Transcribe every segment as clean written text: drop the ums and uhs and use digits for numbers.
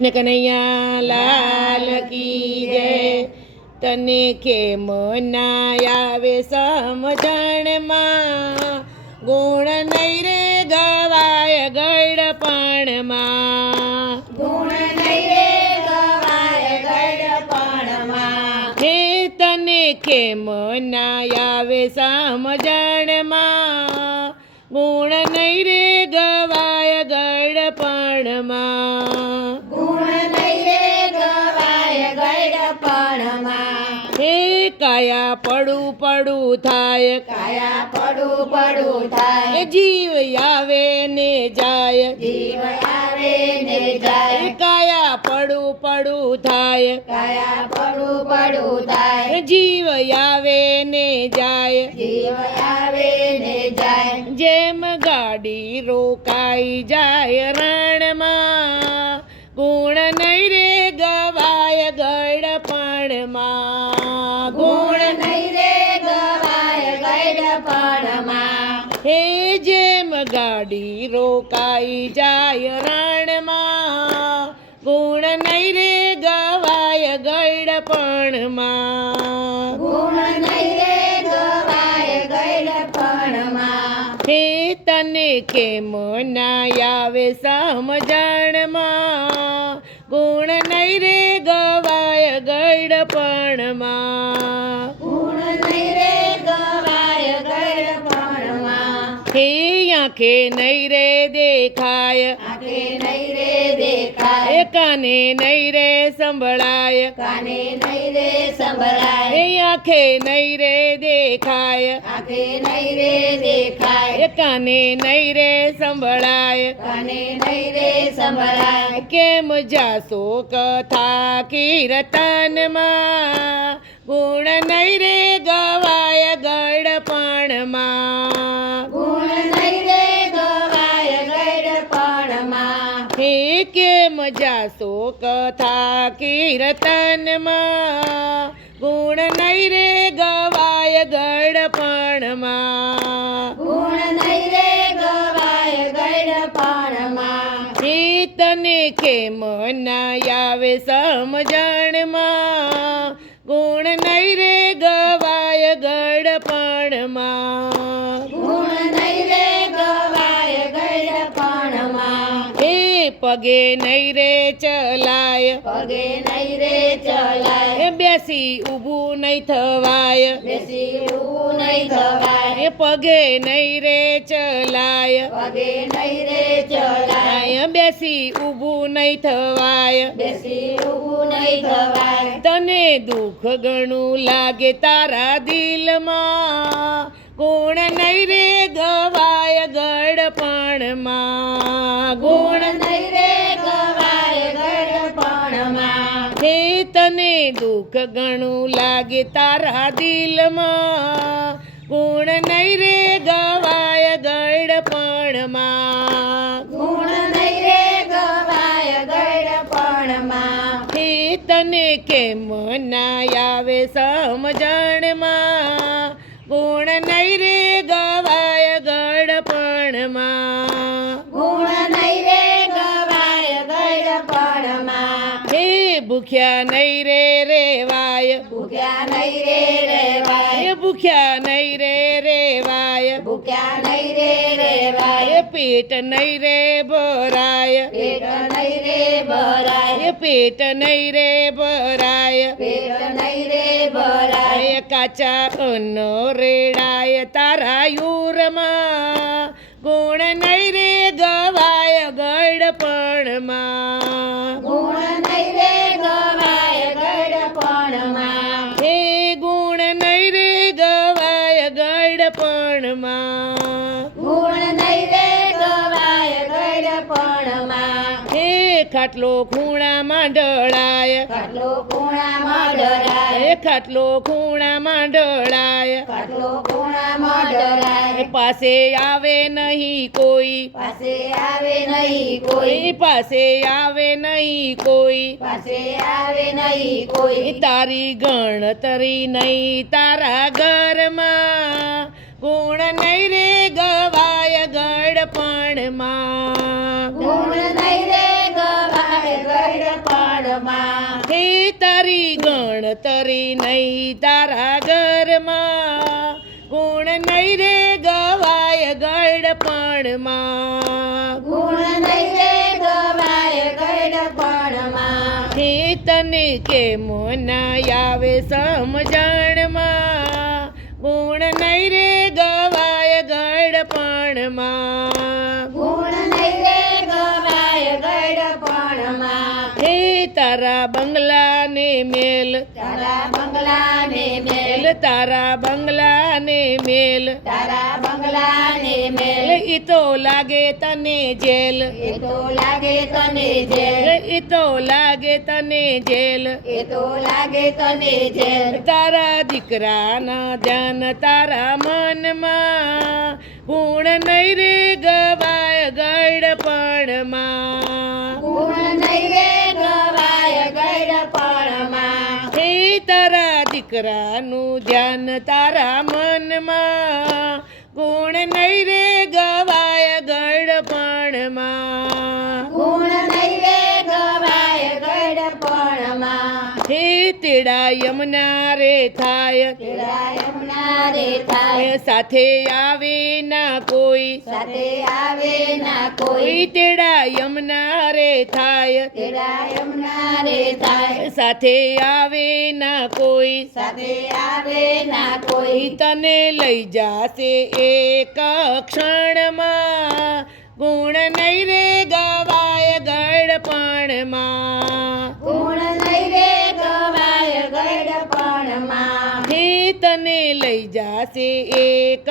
ને કનૈયા લાલ કી જય. તને કેમ ના આવે સમજણમાં, ગુણ નહીં રે ગવાય ગળપણમાં, ગુણ નહીં રે ગવાય ગળપણમાં. હે તને કેમ ના આવે સમજણમાં, ગુણ નહીં રે ગવાય ગળપણમાં, ગુણ નહીં રે ગવાય ગળપણમાં. હે કાયા પડું પડું થાય, કાયા પડું પડું થાય, એ જીવ આવે ને જાય, જીવ આવે ને જાય. કાયા પડું પડું થાય, કાયા પડું પડું થાય, જીવ આવે ને જાય. જીવ આવે ને જાય. જેમ ગાડી રોકાઈ જાય રણમાં, ગુણ નહીં રે ગવાય ગળપણમાં, ગુણ નહીં રે ગવાય ગળપણમાં. હે જેમ ગાડી રોકાઈ જાય રણમાં, ગુણ નહીં રે ગવાય ગળપણમાં, ગુણ નહીં રે ગવાય ગળપણમાં. હે તને કેમ ના આવે સમજણમાં, ગુણ નહીં રે ગવાય ગળપણમાં, ગુણ નહીં રે ગવાય ગળપણમાં. હે આંખે નહીં રે દેખાય, આંખે નહીં રે દેખાય, એ કાને નહીં રે સંભળાય, કાને નહીં રે સંભળાય, એ આંખે નહીં રે દેખાય, આંખે નહીં રે દેખાય, એ કાને નહીં રે સંભળાય. કાને નહીં રે સંભળાય. કેમ જાશો કથા કીર્તનમાં, ગુણ નહીં રે ગવાય ગળપણમાં, ગુણ નહીં રે ગવાય ગળપણમાં. હે કેમ જાશો કથા કીર્તનમાં, ગુણ નહીં રે ગવાય ગળપણમાં, ગુણ નહીં રે ગવાય ગળપણમાં. હે તને કેમ ના આવે સમજણમાં, ગુણ નહીં રે ગવાય ગળપણમાં, ગુણ નહીં રે ગવાય ગળપણમાં. હે પગે નહીં રે ચલાય, પગે નહીં રે ચલાય, એ બેસી ઊભું નહીં થવાય, બેસી ઊભું નહીં થવાય, એ પગે નહીં રે ચલાય, પગે નહીં રે ચલાય, બેસી ઊભું નહીં થવાય. બેસી ઊભું નહીં થવાય. તને દુઃખ ઘણું લાગે તારા દિલમાં, ગુણ નહીં રે ગવાય ગળપણમાં, ગુણ નહીં રે ગવાય ગળપણમાં. હે તને દુઃખ ઘણું લાગે તારા દિલમાં, ગુણ નહીં રે ગવાય ગળપણમાં, ગુણ નહીં રે ગવાય ગળપણમાં. હે તને કેમ ના આવે સમજણમાં, ગુણ નહીં રે ગવાય ગળપણમાં, ગુણ નહીં રે ગવાય ગળપણમાં. હે ભૂખ્યા નહીં રે રેવાય, ભૂખ્યા નહીં રે રેવાય, એ ભૂખ્યા નહીં રે રેવાય, ભૂખ્યા નહીં રે રેવાય, એ પેટ નહીં રે ભરાય, પેટ નહીં રે ભરાય, એ પેટ નહીં રે ભરાય, પેટ નહીં રે ભરાય. એ કાચા અન્ન રેડાય તારા યુરમાં, ગુણ નહીં રે ગવાય ગળપણમાં, ગુણ નહીં રે ગવાય ગળપણમાં. હે ગુણ નહીં રે ગવાય ગળપણમાં, ગુણ નહીં રે ગવાય ગળપણમાં. હે ખાટલો ખૂણામાં ઢળાય, ખાટલો ખૂણામાં ડરાય, એ ખાટલો ખૂણામાં ઢળાય, ખાટલો ખૂણામાં ડરાય, પાસે આવે નહીં કોઈ, પાસે આવે નહીં કોઈ, પાસે આવે નહીં કોઈ, પાસે આવે નહીં કોઈ. તારી ગણતરી નહીં તારા ઘરમાં, ગુણ નહીં રે ગવાય ગળપણમાં, ગુણ નહીં રે ગવાય ગળપણમાં. ઘરમાં હે તારી ગણતરી નહીં તારા ઘરમાં ગુણ નહીં રે ગવાય ગળપણમાં ગુણ નહીં રે ગવાય ગળપણમાં હે તને કેમ ના આવે સમજણમાં ગુણ નહીં રે ગવાય ગળપણમાં ગુણ નહીં રે ગવાય ગળપણમાં હે તારા બંગલાને મેલ તારા બંગલાને મેલ તારા બંગલાને મેલ તારા બંગલાને મેલ ઈ તો લાગે તને જેલ એ તો લાગે તને જેલ ઈ તો લાગે તને જેલ એ તો લાગે તને જેલ તારા દીકરાના ધ્યાન તારા મનમાં ગુણ નહીં રે ગવાય ગળપણમાં ગુણ નહીં રે ગવાય ગળપણમાં હે તારા દીકરાનું ધ્યાન તારા મનમાં ગુણ નહીં રે ગવાય ગળપણમાં ગુણ નહીં રે ગવાય ગળપણમાં હે તેડા યમુના રે થાય તેરા યમુના રે થાય સાથે આવે ના કોઈ સાથે આવે ના કોઈ કોઈ તેડા યમુના રે થાય તેરા યમુના રે થાય સાથે આવે ના કોઈ સાથે આવે ના કોઈ તને લઈ જાશે એક ક્ષણમાં ગુણ નહીં રે ગવાય ગળપણમાં ગુણ નહીં રે ગવાય ગળપણમાં હે તને લઈ જાશે એક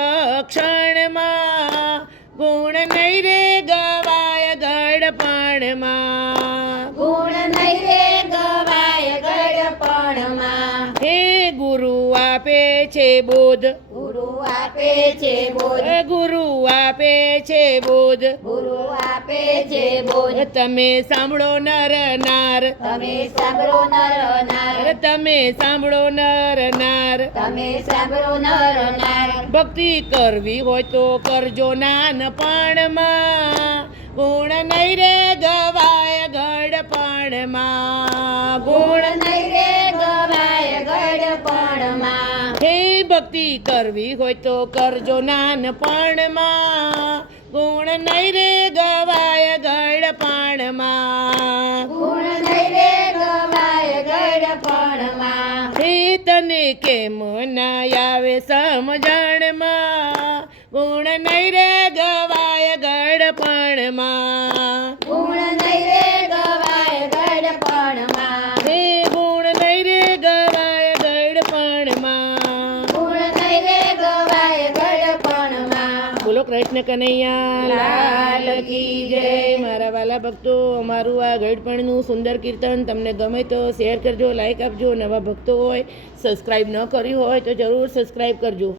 ક્ષણમાં ગુણ નહીં રે ગવાય ગળપણમાં ગુણ નહીં રે ગવાય ગળપણમાં હે ગુરુ આપે છે બોધ ગુરુ આપે છે બોધ ગુરુ આપે છે બોધ ગુરુ આપે છે બોધ તમે સાંભળો નર નાર તમે સાંભળો નર નાર તમે સાંભળો નર નાર તમે સાંભળો નર નાર ભક્તિ કરવી હોય તો કરજો નાનપણમાં ગુણ નહીં રે ગવાય ગળપણમાં ગુણ ગુણ નહીં રે ગવાય ગળપણમાં હે ભક્તિ કરવી હોય તો કરજો નાનપણમાં ગુણ નહીં રે ગવાય ગળપણમાં ગુણ નહીં રે ગવાય ગળપણમાં હે તને કેમ ના આવે સમજણમાં ગુણ નહીં રે ગવાય ગળપણમાં ગુણ નહીં રે ગવાય ગળપણમાં હે ગુણ નહીં રે ગવાય ગળપણમાં ગુણ નહીં રે ગવાય ગળપણમાં બોલો કૃષ્ણ કનૈયા લાલ કી જય મારા વાલા ભક્તો અમારું આ ગળપણનું સુંદર કીર્તન તમને ગમે તો શેર કરજો લાઈક આપજો નવા ભક્તો હોય સબસ્ક્રાઈબ ન કર્યું હોય તો જરૂર સબસ્ક્રાઈબ કરજો